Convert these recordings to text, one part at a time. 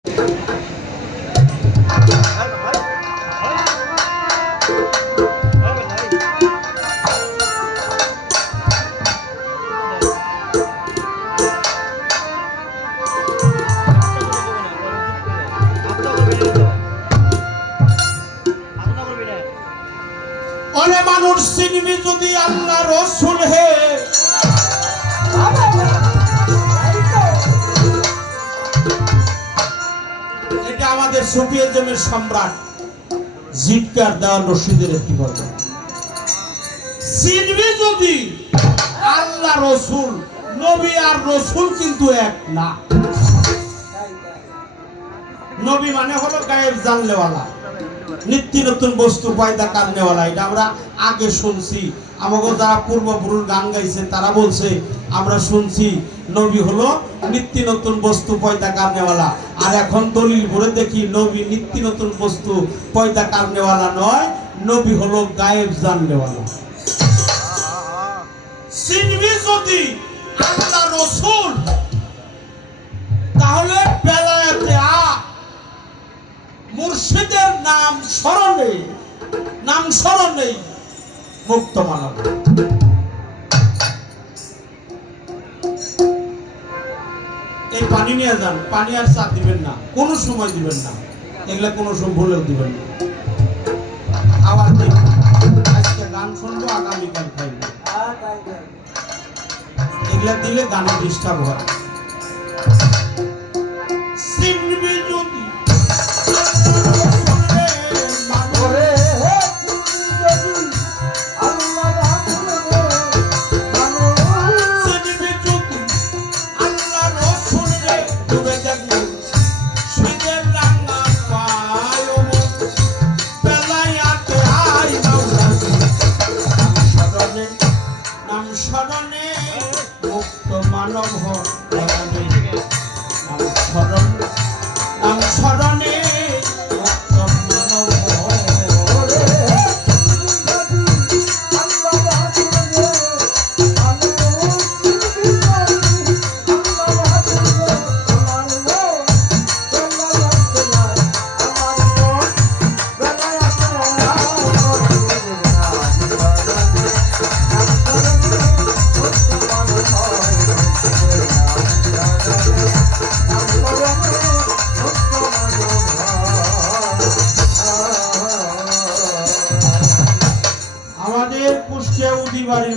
অনেক মানুষ চিনবি যদি আল্লাহ রসুল হে, এটা আমাদের সুফিয়াজমের সম্রাট জিটকার দেওয়া রশিদের একটি কথা। চিনবি যদি আল্লাহ রসুল, নবী আর রসুল কিন্তু এক না। নবী মানে হলো গায়েব জানলেওয়ালা, নিত্য নতুন বস্তু পয়দা কারণেওয়ালা। এটা আমরা আগে শুনছি, আমাকে যারা পূর্বপুরুষ গান গাইছে তারা বলছে, আমরা শুনছি নবী হলো নিত্য নতুন বস্তু পয়দা কারণেওয়ালা। আর এখন দলিল ভরে দেখি নবী নিত্য নতুন বস্তু পয়দা কারণেওয়ালা নয়, নবী হলো গায়েব জানলেওয়ালা। চিনবি যদি আল্লাহ রসুল, তাহলে বেলায়েতে মুর্শিদের নাম স্মরণে মুক্ত মানব। এই পানি নিয়ে যান, পানি আর চা দিবেন না, কোনো সময় দিবেন না, এগুলা কোনো সময় ভুলেও দিবেন না। আবার আজকে গান শুনবো, আগামীকাল খাইবো, এগুলা দিলে গানে ডিস্টার্ব হয়। চিনবি যদি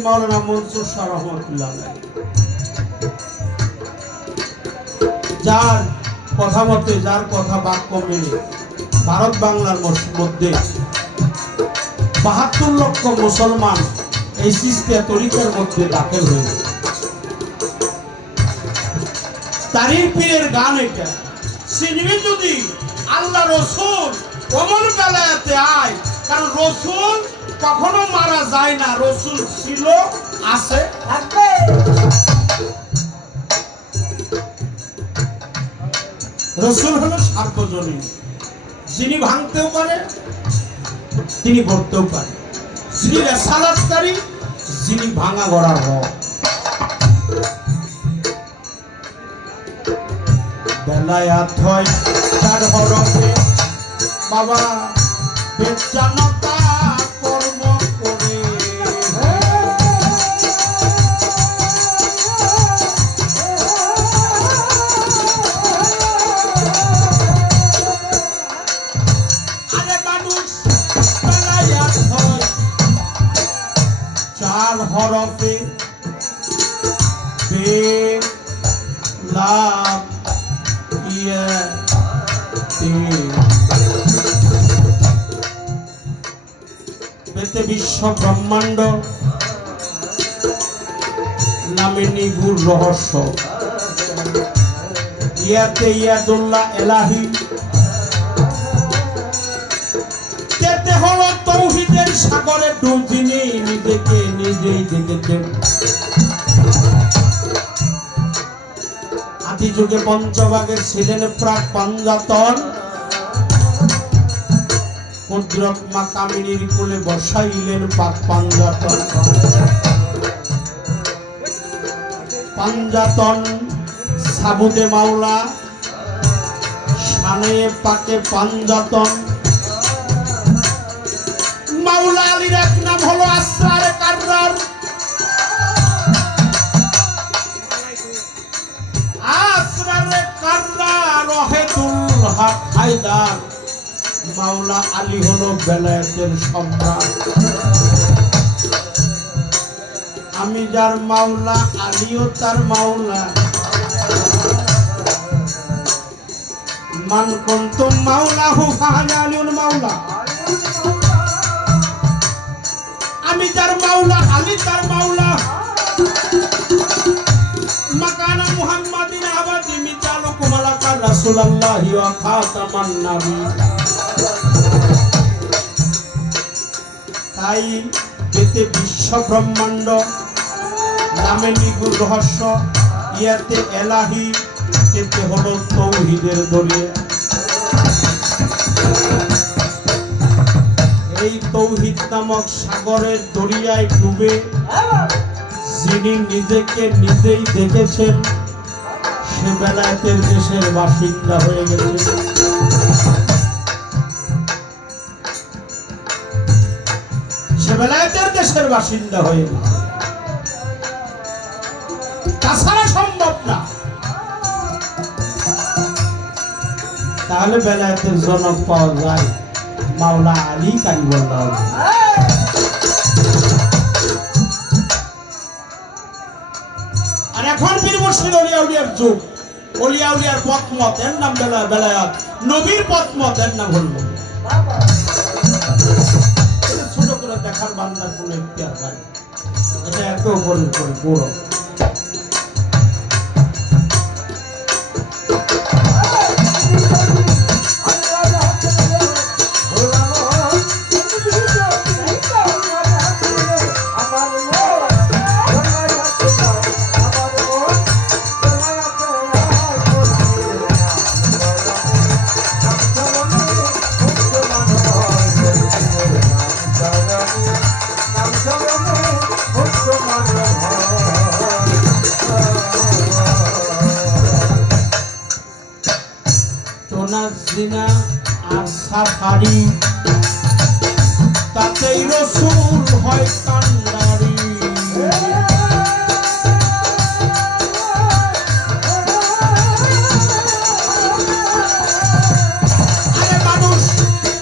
মাওলানা মনসুর শাহ রহমাতুল্লাহ, যার কথা মতে, যার কথা বাক্য মেনে ভারত বাংলার মধ্যে ৭২ লক্ষ মুসলমান এই চিশতিয়া তরিকার মধ্যে দাখিল হয়েছে। তারই পীরের গান এটা। চিনবি যদি আল্লাহ রসুল, অমর বেলায়েতে আয়। কারণ রসুল কখনো মারা যায় না, রসুল ছিল, আছে, থাকবে। রসুল হলো সার্বজনীন, যিনি ভাঙতেও পারে, তিনি গড়তেও পারে, যিনি রেসালাতকারী, যিনি ভাঙা গড়ার হক। বেলায়াত হয় তার হরফে বাবা, বেচানতা কর্ম করে। আরে মানুষ বেলায়াত হয় ৪ হরফে, বে লাম ইয়া তে। বেতে বিশ্ব ব্রহ্মাণ্ড নামে নিগুড় রহস্য। ইয়াতে ইয়াদুল্লাহ এলাহি, তেতে হলো তৌহিদের সাগরে ডুব, যিনি নিজেকে নিজেই দেখেছেন। আদি যুগে পঞ্চভাগের ছিলেন প্রাক পাঞ্জাতন, কুদরত মা কামিনীর কোলে বসাইলেন পাক পাঞ্জাতন। পাঞ্জাতন সাবুদে মাওলা থানে পাকে পাঞ্জাতন। মাওলা আলীর এক নাম হলো আসরারে কাররার। আসরারে কাররার ওয়াহিদুল হক হায়দার। মাওলা আলী হলো বেলায়েতের সম্রাট। আমি যার মাওলা, আলীও তার মাওলা। মান কুনতুম মাওলাহু ফাহুয়া আলীউল মাওলা। আমি যার মাওলা, আলী তার মাওলা। মাকানা মুহাম্মাদিন আবাদি মিতালুকুম আলাকা রাসূলুল্লাহি ওয়া খাতামান নবী। তাই এতে বিশ্ব ব্রহ্মাণ্ড নামে নিগুড় রহস্য, ইয়াতে এলাহি, এতে হলো তৌহিদের দরিয়া। এই তৌহিদ নামক সাগরের দরিয়ায় ডুবে যিনি নিজেকে নিজেই দেখেছেন সে বেলায়েতের দেশের বাসিন্দা হয়ে গেছে। সে বেলায়েতের দেশের বাসিন্দা হয়ে গেছে, তাছাড়া সম্ভব না। তাহলে বেলায়েতের জনক পাওয়া যায় মাওলা আলী কারিমুল্লাহ। আর এখন পীর মুর্শিদ ওলিয়া উলিয়ার যুগ, ওলিয়া উলিয়ার পথমত, এর নাম বেলায়েত। নবীর পথমত, এর নাম হল ছোট করে দেখার বান্দার কোন ইখতিয়ার নাই। এটা এত উপরের উপরে গৌরব। জিনা আর সাফারি তাতেই রসুল হয় কান্ডারি। আরে মানুষ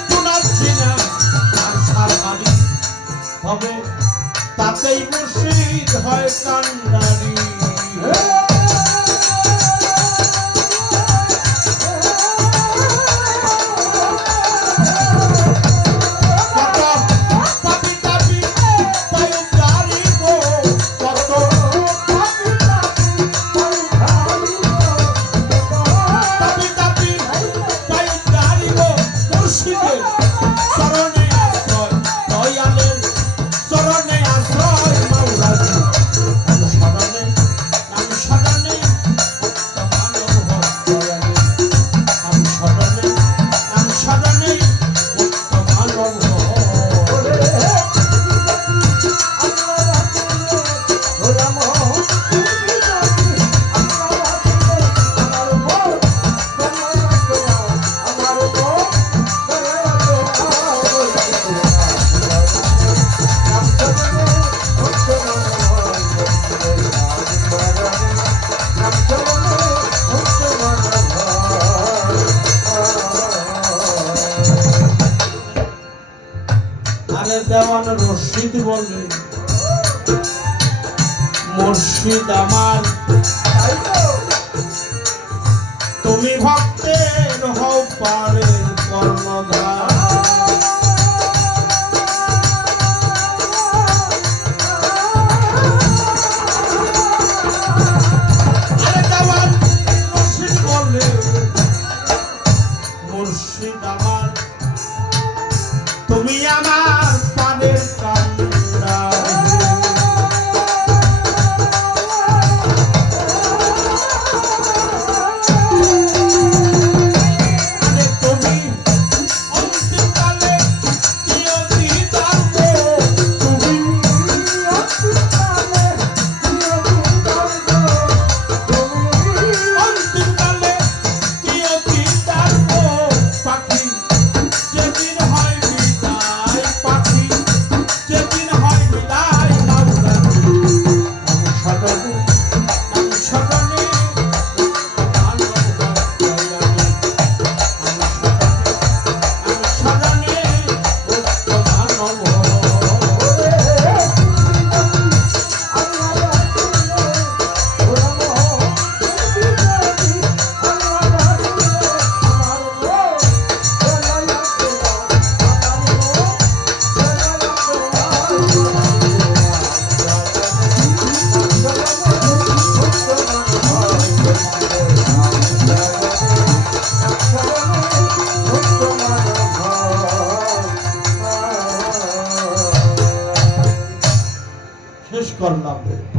তোনার জিনা আর সাফারি হবে তাতেই মুর্শিদ হয় কান্ডারি। দেওয়ান রশিদ বলে মুর্শিদ আমার তুমি ভক্তের হও পারের কর্ণধার। আরে দেওয়ান রশিদ বলে মুর্শিদ আমার তুমি আমার পানের কান্ডা। আল্লাহ হাফেজ।